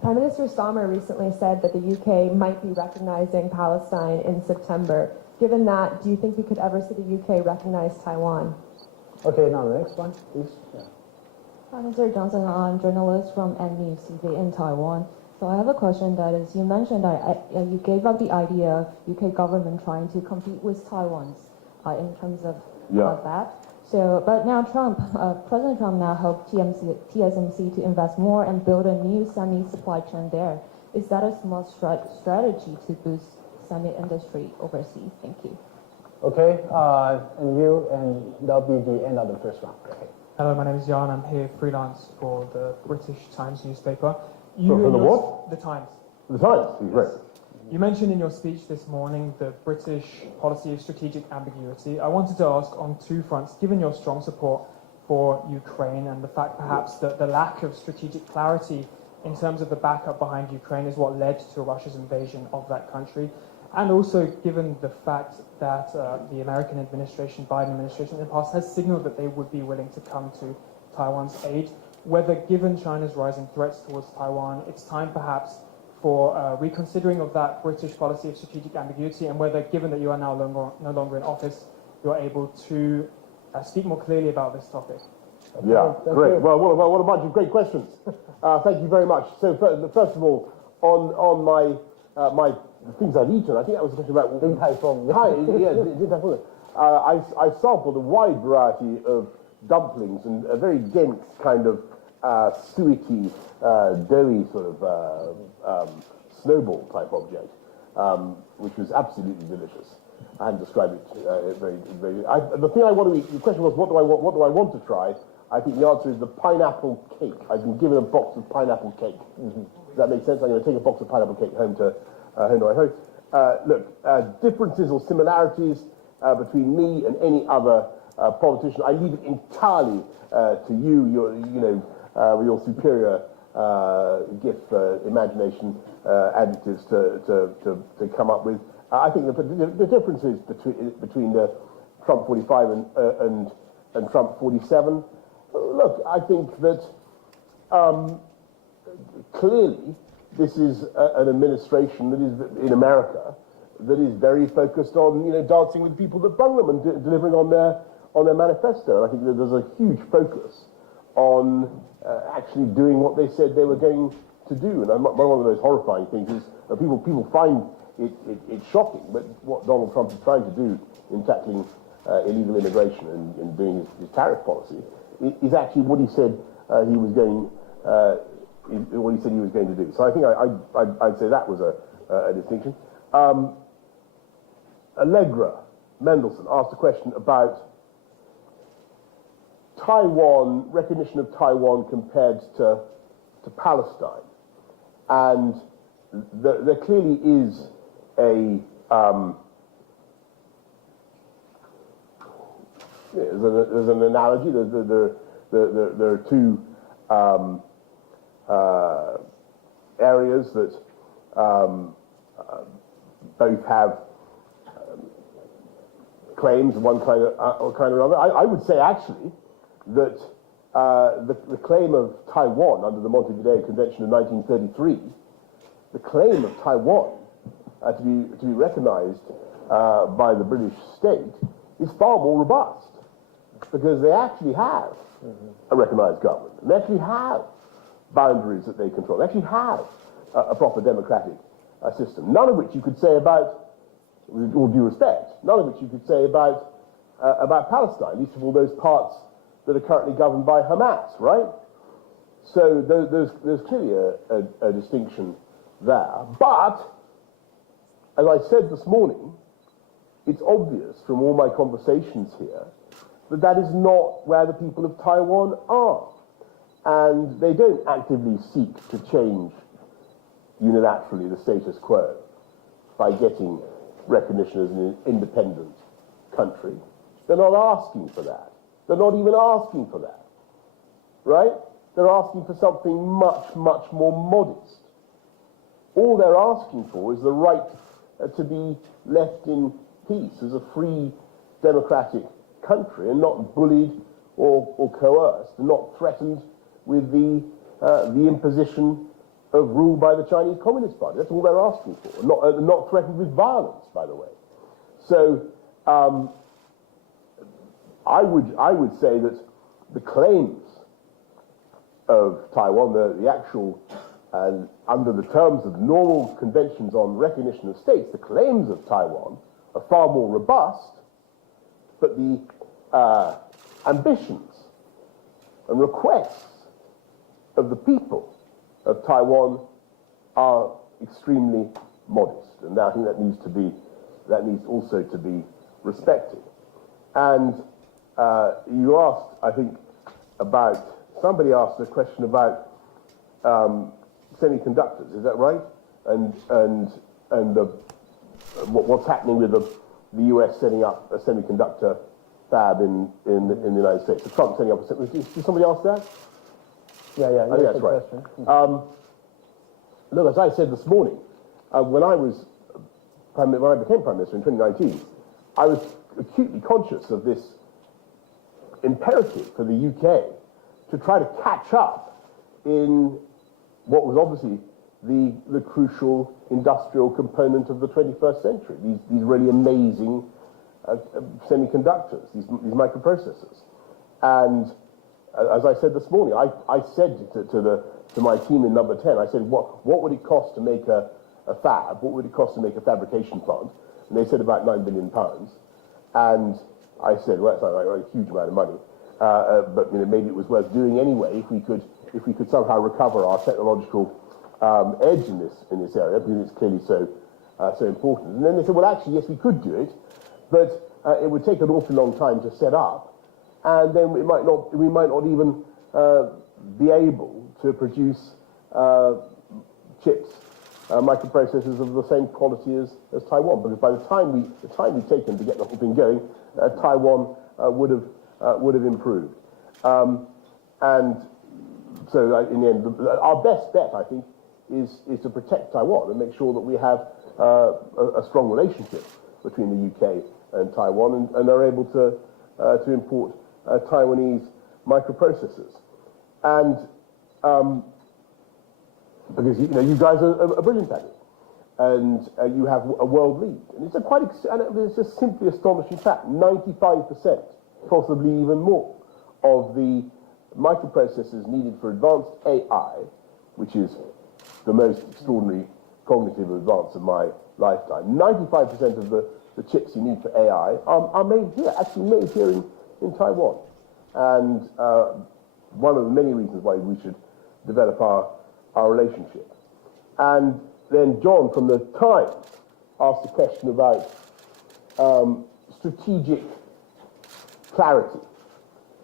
Prime Minister Starmer recently said that the UK might be recognizing Palestine in September. Given that, do you think we could ever see the UK recognize Taiwan? Okay, now the next one, please. Yeah. Hi, Mr. Johnson. I'm a journalist from NNews TV in Taiwan. So I have a question that is, you mentioned that you gave up the idea of UK government trying to compete with Taiwan's in terms of that. So, but now President Trump now hoped TSMC to invest more and build a new semi-supply chain there. Is that a smart strategy to boost semi-industry overseas? Thank you. Okay, and that'll be the end of the first round. Okay. Hello, my name is Jan. I'm here freelance for the British Times newspaper. For the what? The Times. The Times, great. You mentioned in your speech this morning the British policy of strategic ambiguity. I wanted to ask on two fronts, given your strong support for Ukraine and the fact perhaps that the lack of strategic clarity in terms of the backup behind Ukraine is what led to Russia's invasion of that country, and also given the fact that the American administration, Biden administration in the past, has signaled that they would be willing to come to Taiwan's aid, whether given China's rising threats towards Taiwan, it's time perhaps for reconsidering of that British policy of strategic ambiguity, and whether, given that you are now no longer in office, you're able to speak more clearly about this topic. Yeah, great. Well, what a bunch of great questions. Thank you very much. So, first of all, on my things I've eaten, I think that was a question about Din Tai Fung. I sampled a wide variety of dumplings and a very dense kind of suety, doughy sort of snowball type object, which was absolutely delicious. I hadn't described it very. The thing I want to eat. The question was, what do I want to try? I think the answer is the pineapple cake. I've been given a box of pineapple cake. Does that make sense? I'm going to take a box of pineapple cake home to my host. Look, differences or similarities between me and any other politician, I leave it entirely to you. With your superior gift, imagination, adjectives to come up with. I think the differences between the Trump 45 and Trump 47. Look, I think that clearly this is an administration that is in America that is very focused on dancing with the people that brung them and delivering on their manifesto. And I think that there's a huge focus on actually doing what they said they were going to do. And one of the most horrifying things is people find it shocking, but what Donald Trump is trying to do in tackling illegal immigration and doing his tariff policy is actually what he said he was going to do. So I think I'd say that was a distinction. Allegra Mendelssohn asked a question about Taiwan, recognition of Taiwan compared to Palestine, and there clearly is there's an analogy. There are two areas that both have claims of one kind or other. I would say actually that the claim of Taiwan under the Montevideo Convention of 1933, the claim of Taiwan to be recognized by the British state is far more robust, because they actually have a recognized government, and they actually have boundaries that they control. They actually have a proper democratic system, none of which you could say about, with all due respect, none of which you could say about Palestine, least of all those parts that are currently governed by Hamas, right? So there's clearly a distinction there. But, as I said this morning, it's obvious from all my conversations here that is not where the people of Taiwan are. And they don't actively seek to change unilaterally the status quo by getting recognition as an independent country. They're not asking for that. They're not even asking for that, right? They're asking for something much, much more modest. All they're asking for is the right to be left in peace as a free, democratic country and not bullied or coerced and not threatened with the imposition of rule by the Chinese Communist Party. That's all they're asking for, not threatened with violence, by the way. So I would say that the claims of Taiwan, the actual, under the terms of normal conventions on recognition of states, the claims of Taiwan are far more robust, but the ambitions and requests of the people of Taiwan are extremely modest, and I think that needs also to be respected. And you asked, I think, somebody asked a question about semiconductors. Is that right? And what's happening with the U.S. setting up a semiconductor fab in the United States? So Trump setting up a semiconductor. Did somebody ask that? Yeah, I think that's right. Look, as I said this morning, when I became Prime Minister in 2019, I was acutely conscious of this imperative for the UK to try to catch up in what was obviously the crucial industrial component of the 21st century, these really amazing semiconductors, these microprocessors. And as I said this morning, I said to my team in Number 10, I said, what would it cost to make a fab? What would it cost to make a fabrication plant? And they said about £9 billion. And I said, well, that's not a huge amount of money, but maybe it was worth doing anyway if we could somehow recover our technological edge in this area, because it's clearly so important. And then they said, well, actually, yes, we could do it, but it would take an awfully long time to set up, and then we might not even be able to produce chips, microprocessors of the same quality as Taiwan, because by the time we've taken to get the whole thing going, Taiwan would have improved. And so in the end, our best bet, I think, is to protect Taiwan and make sure that we have a strong relationship between the UK and Taiwan, and are able to import Taiwanese microprocessors. And because you guys are brilliant at it, and you have a world lead, and it's it's a simply astonishing fact. 95%, possibly even more, of the microprocessors needed for advanced AI, which is the most extraordinary cognitive advance of my lifetime. 95% of the chips you need for AI are made here, actually made here in Taiwan. And one of the many reasons why we should develop our relationship. And then John from the Times asked a question about strategic clarity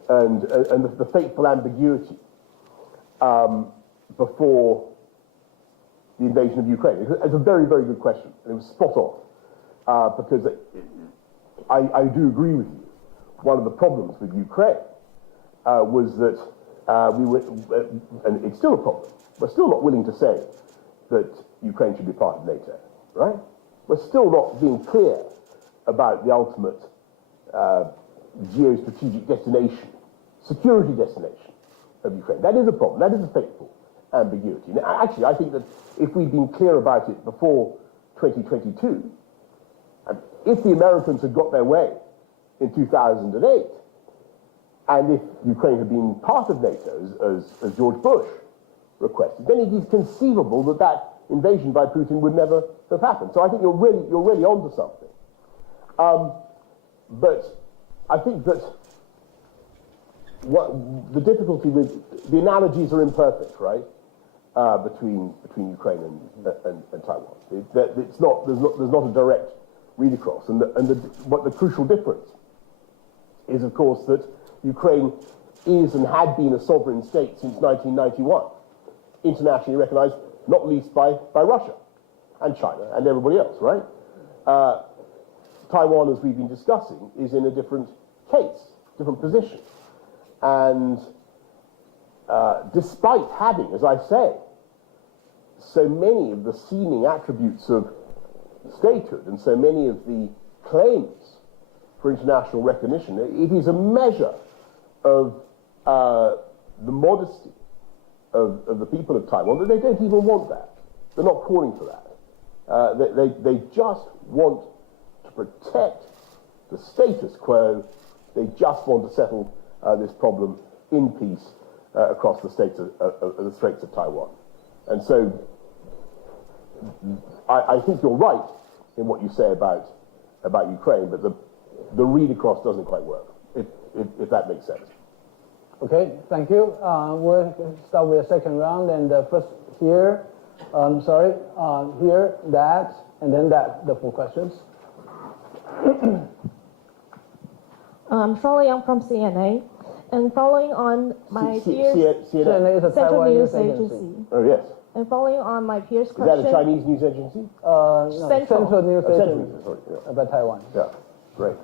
and the fateful ambiguity before the invasion of Ukraine. It's a very, very good question, and it was spot on, because I do agree with you. One of the problems with Ukraine was that we were, and it's still a problem, we're still not willing to say that Ukraine should be part of NATO, right? We're still not being clear about the ultimate geostrategic destination, security destination of Ukraine. That is a problem. That is a fateful ambiguity. Now, actually, I think that if we'd been clear about it before 2022, and if the Americans had got their way in 2008, and if Ukraine had been part of NATO, as George Bush requested, then it is conceivable that invasion by Putin would never have happened. So I think you're really onto something. But I think that the difficulty with the analogies are imperfect, right? Between Ukraine and Taiwan, there's not a direct read across, and what the crucial difference is, of course, that Ukraine is and had been a sovereign state since 1991, internationally recognized, not least by Russia and China and everybody else, right? Taiwan, as we've been discussing, is in a different case, different position. And despite having, as I say, so many of the seeming attributes of statehood and so many of the claims for international recognition, it is a measure of the modesty of the people of Taiwan that they don't even want that. They're not calling for that. They just want to protect the status quo. They just want to settle this problem in peace across the Straits of Taiwan. And so I think you're right in what you say about Ukraine, but the read across doesn't quite work, if that makes sense. Okay, thank you. We'll start with the second round, and first here, here, that, and then that, the 4 questions. Shirley Young from CNA, and following on my peers, CNA is a Central Taiwan News Agency. Oh, yes. And following on my peers' Is question, that a Chinese news agency? No, Central. Central News Central Agency News, sorry. Yeah. about Taiwan. Yeah, great.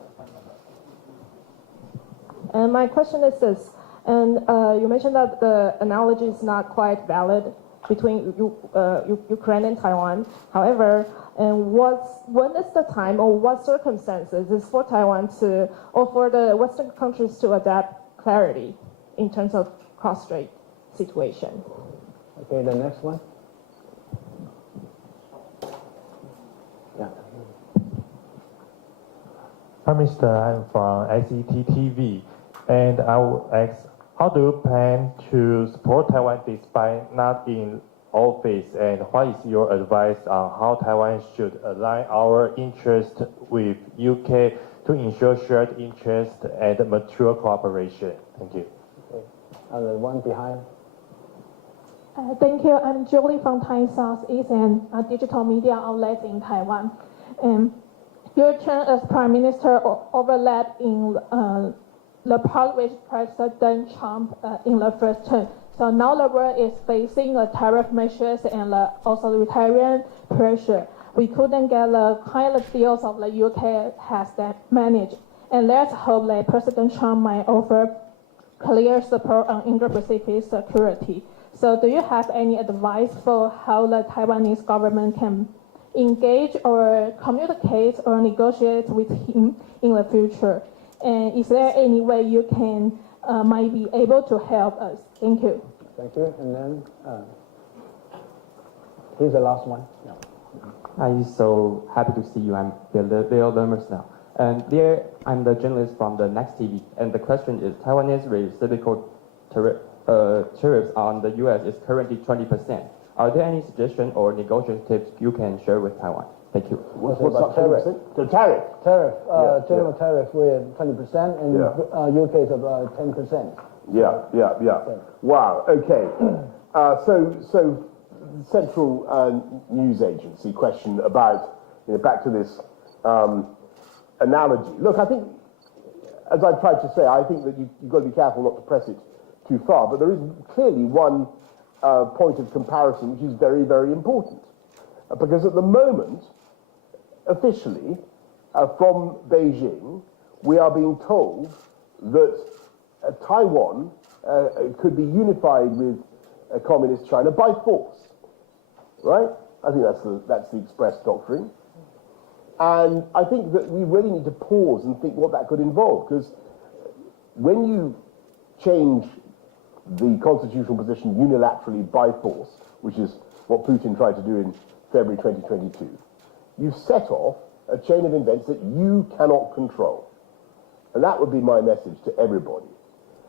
and my question is this, and you mentioned that the analogy is not quite valid between Ukraine and Taiwan. However, and when is the time or what circumstances is for Taiwan to, or for the Western countries to adapt clarity in terms of cross-strait situation? Okay, the next one. Yeah. Hi, Mr. I'm from ICT TV, and I will ask, how do you plan to support Taiwan despite not in office, and what is your advice on how Taiwan should align our interest with UK to ensure shared interest and mature cooperation? Thank you. Okay. The one behind. Thank you. I'm Julie from Thai Southeast and a digital media outlet in Taiwan. Your term as Prime Minister overlapped in the part with President Trump in the first term. So now the world is facing tariff measures and authoritarian pressure. We couldn't get the kind of deals of the UK has that managed. And let's hope that President Trump might offer clear support on Indo-Pacific security. So do you have any advice for how the Taiwanese government can engage or communicate or negotiate with him in the future? And is there any way you can might be able to help us? Thank you. Thank you. And then here's the last one. Yeah. I'm so happy to see you. I'm Bill Lermers now. And there, I'm the journalist from the Next TV. And the question is, Taiwanese reciprocal tariffs on the U.S. is currently 20%. Are there any suggestions or negotiation tips you can share with Taiwan? Thank you. What's about that tariff? The tariff. Tariff, Yeah, general tariff, we're 20%, and UK is about 10%. Yeah. Wow. Okay. So Central News Agency question about, back to this analogy. Look, I think, as I've tried to say, I think that you've got to be careful not to press it too far. But there is clearly one point of comparison which is very, very important, because at the moment, officially, from Beijing, we are being told that Taiwan could be unified with communist China by force, right? I think that's the express doctrine. And I think that we really need to pause and think what that could involve, because when you change the constitutional position unilaterally by force, which is what Putin tried to do in February 2022, you've set off a chain of events that you cannot control. And that would be my message to everybody.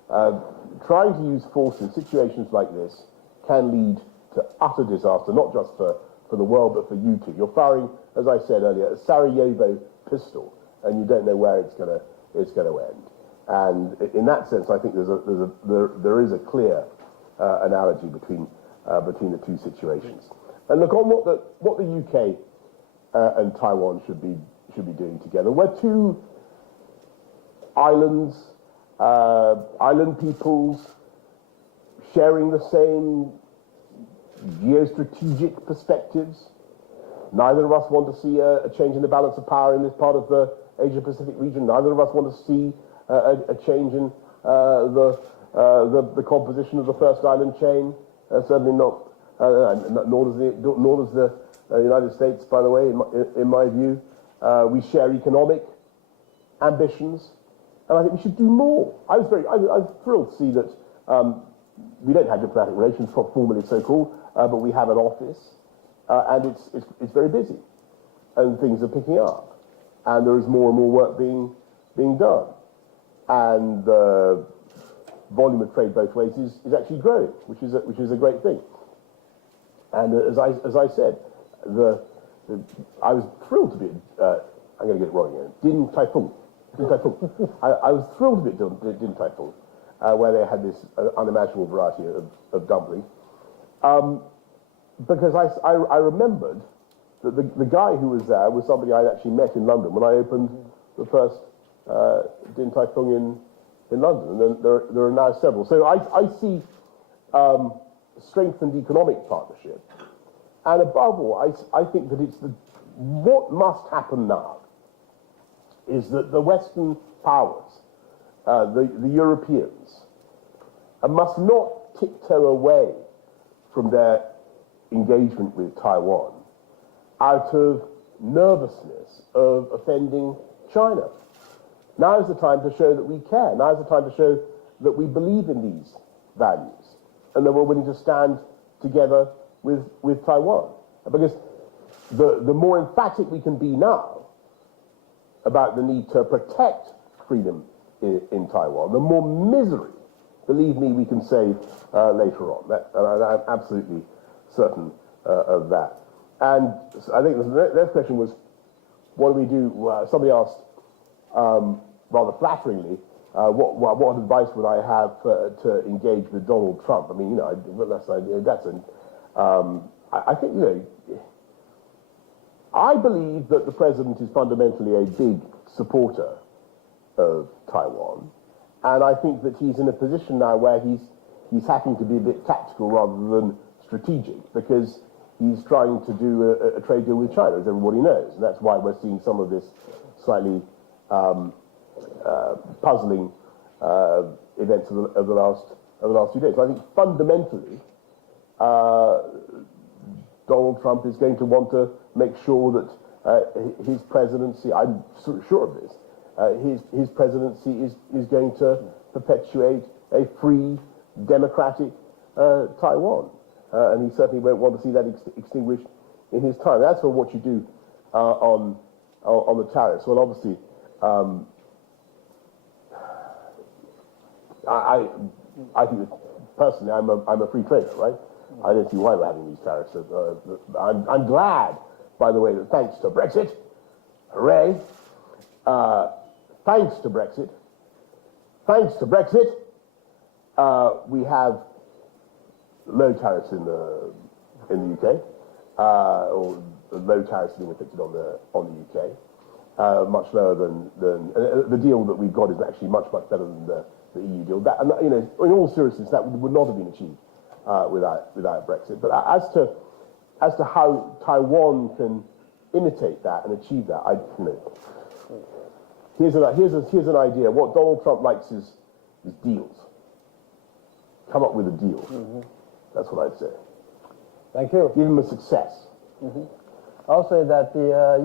Trying to use force in situations like this can lead to utter disaster, not just for the world, but for you too. You're firing, as I said earlier, a Sarajevo pistol, and you don't know where it's going to end. And in that sense, I think there is a clear analogy between the two situations. And look, on what the UK and Taiwan should be doing together. We're two islands, island peoples, sharing the same geostrategic perspectives. Neither of us want to see a change in the balance of power in this part of the Asia-Pacific region. Neither of us want to see a change in the composition of the first island chain. Certainly not. Nor does the United States, by the way, in my view. We share economic ambitions, and I think we should do more. I was thrilled to see that we don't have diplomatic relations, formally so-called, but we have an office, and it's very busy, and things are picking up, and there is more and more work being done, and the volume of trade both ways is actually growing, which is a great thing. And as I said, I was thrilled to be. I'm going to get it wrong again. Din Tai Fung. I was thrilled to be at Din Tai Fung, where they had this unimaginable variety of dumpling, because I remembered that the guy who was there was somebody I'd actually met in London when I opened the first Din Tai Fung in London, and there are now several. So I see strengthened economic partnership, and above all, I think that what must happen now is that the Western powers, the Europeans, must not tiptoe away from their engagement with Taiwan out of nervousness of offending China. Now is the time to show that we care. Now is the time to show that we believe in these values and that we're willing to stand together with Taiwan. Because the more emphatic we can be now about the need to protect freedom in Taiwan, the more misery, believe me, we can save later on. And I'm absolutely certain of that. And I think the next question was, what do we do? Somebody asked, rather flatteringly, what advice would I have to engage with Donald Trump? I mean, I think, I believe that the president is fundamentally a big supporter of Taiwan, and I think that he's in a position now where he's having to be a bit tactical rather than strategic, because he's trying to do a trade deal with China, as everybody knows, and that's why we're seeing some of this slightly puzzling events of the last few days. So I think fundamentally, Donald Trump is going to want to make sure that his presidency, I'm sure of this, his presidency is going to perpetuate a free, democratic Taiwan. And he certainly won't want to see that extinguished in his time. That's what you do on the tariffs. Well, obviously, I think that personally, I'm a free trader, right? I don't see why we're having these tariffs. I'm glad, by the way, that thanks to Brexit, hooray! Thanks to Brexit, we have low tariffs in the UK, or low tariffs being affected on the UK, much lower than the deal that we've got is actually much better than the EU deal. That, and, in all seriousness, that would not have been achieved without Brexit. But as to how Taiwan can imitate that and achieve that, here's an idea. What Donald Trump likes is deals. Come up with a deal. Mm-hmm. That's what I'd say. Thank you. Give him a success. Mm-hmm. I'll say that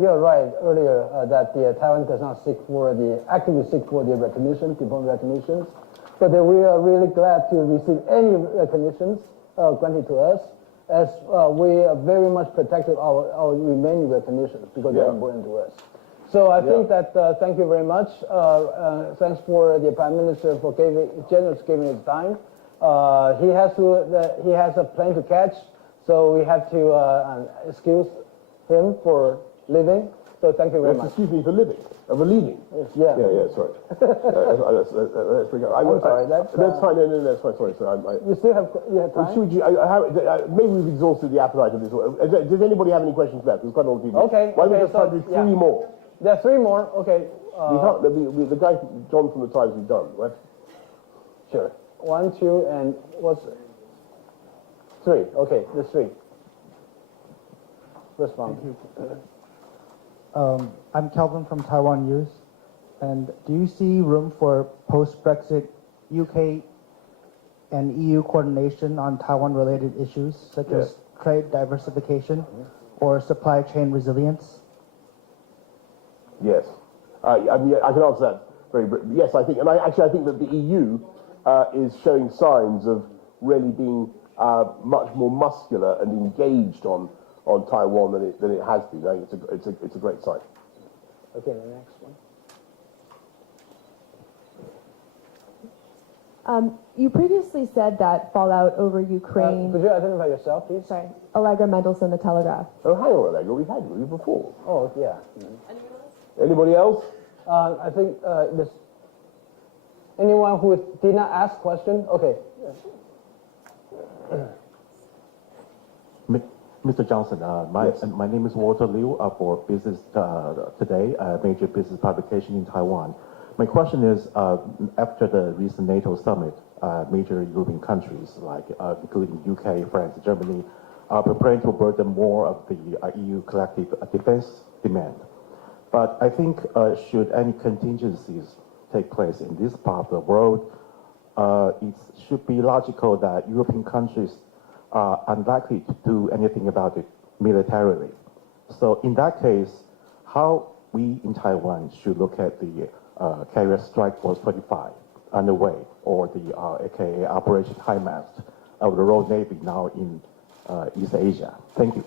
you're right earlier that Taiwan does not actively seek for the recognition, diplomatic recognitions, but we are really glad to receive any recognitions granted to us, as we are very much protected our remaining recognitions because they're important to us. So I think that thank you very much. Thanks for the Prime Minister for generously giving his time. He has a plane to catch, so we have to excuse him for leaving. So thank you very much. Excuse me for leaving. Yeah. Yeah. Sorry. I'm sorry. That's fine. No, that's fine. Sorry. You still have time. Maybe we've exhausted the appetite of this. Does anybody have any questions left? There's quite a lot of people. Okay. Why don't we just try to do three more? There are three more. Okay. The guy John from the Times we've done, right? Sure. 1, 2, and what's 3? Okay, there's 3. First one. Thank you. I'm Calvin from Taiwan News. And do you see room for post-Brexit UK and EU coordination on Taiwan-related issues such as trade diversification or supply chain resilience? Yes. I can answer that very briefly. Yes, I think, and I think that the EU is showing signs of really being much more muscular and engaged on Taiwan than it has been. I think it's a great sign. Okay, the next one. You previously said that fallout over Ukraine. Could you identify yourself, please? Sorry, Allegra Mendelsohn, The Telegraph. Oh, hang on, Allegra, we've had you before. Oh, yeah. Anybody else? I think this. Anyone who did not ask question? Okay. Mr. Johnson, my name is Walter Liu for Business Today, a major business publication in Taiwan. My question is, after the recent NATO summit, major European countries, like including UK, France, Germany, are preparing to burden more of the EU collective defense demand. But I think should any contingencies take place in this part of the world, it should be logical that European countries are unlikely to do anything about it militarily. So in that case, how we in Taiwan should look at the Carrier Strike Force 25 underway, or the aka Operation High Mast of the Royal Navy now in East Asia. Thank you.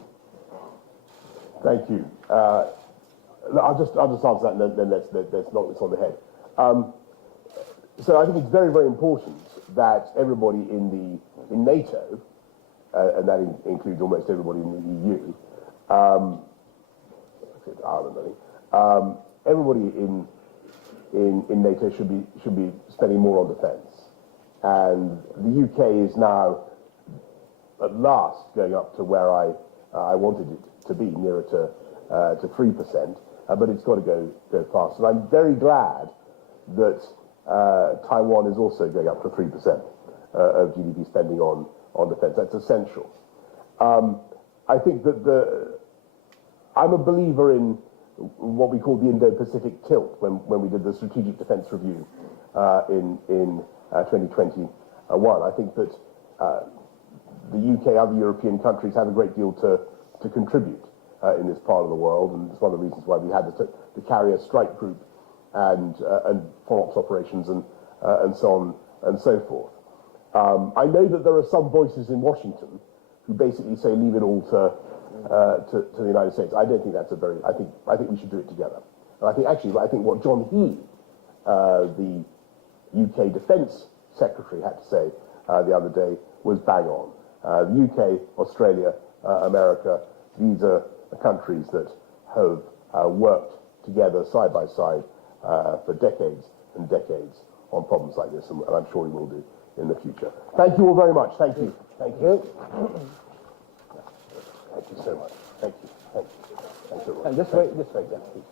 Thank you. I'll just answer that, and then let's knock this on the head. So I think it's very, very important that everybody in NATO, and that includes almost everybody in the EU, except Ireland, I think, everybody in NATO should be spending more on defence. And the UK is now at last going up to where I wanted it to be, nearer to 3%, but it's got to go fast. And I'm very glad that Taiwan is also going up to 3% of GDP spending on defence. That's essential. I think that I'm a believer in what we call the Indo-Pacific tilt when we did the Strategic Defence Review in 2021. I think that the UK, other European countries have a great deal to contribute in this part of the world, and it's one of the reasons why we had the Carrier Strike Group and follow-up operations and so on and so forth. I know that there are some voices in Washington who basically say leave it all to the United States. I don't think that's I think we should do it together. And I think what John Healey, the UK Defence Secretary, had to say the other day was bang on. The UK, Australia, America, these are the countries that have worked together side by side for decades and decades on problems like this, and I'm sure we will do in the future. Thank you all very much. Thank you. Thank you. Thank you so much. Thank you. Thank you. Thank you. And this way, yeah, please.